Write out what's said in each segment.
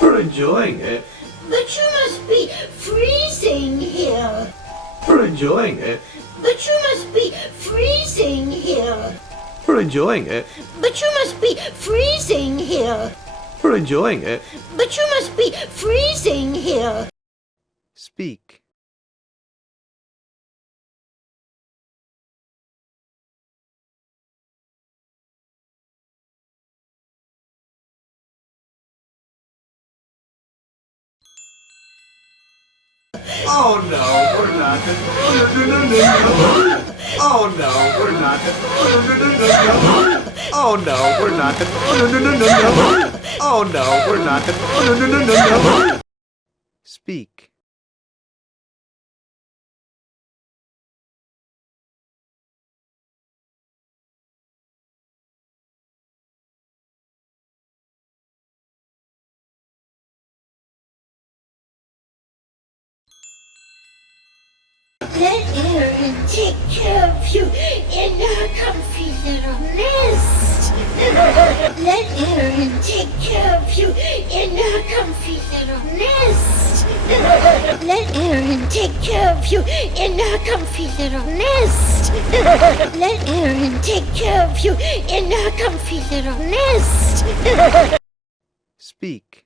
We're enjoying it. But you must be freezing here. We're enjoying it. But you must be freezing here. We're enjoying it. But you must be freezing here. We're enjoying it. But you must be freezing here. Speak. Oh no, we're not. Oh no, we're not. Oh no, we're not. Oh no, we're not. Speak. Let Erin take care of you in her comfy little nest. Let Erin take care of you in her comfy little nest. Let Erin take care of you in her comfy little nest. Let Erin take care of you in her comfy little nest. Speak.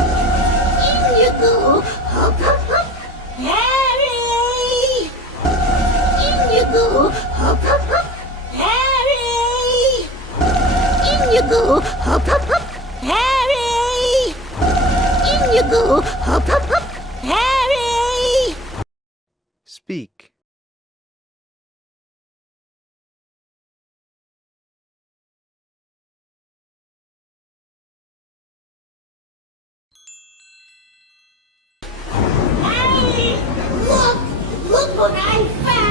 In you go, hop, hop, hop, Harry! In you go, hop, hop, hop, Harry! In you go, hop, hop, hop, Harry! In you go, hop, hop, hop, Harry! Speak. Harry! Look! Look what I found!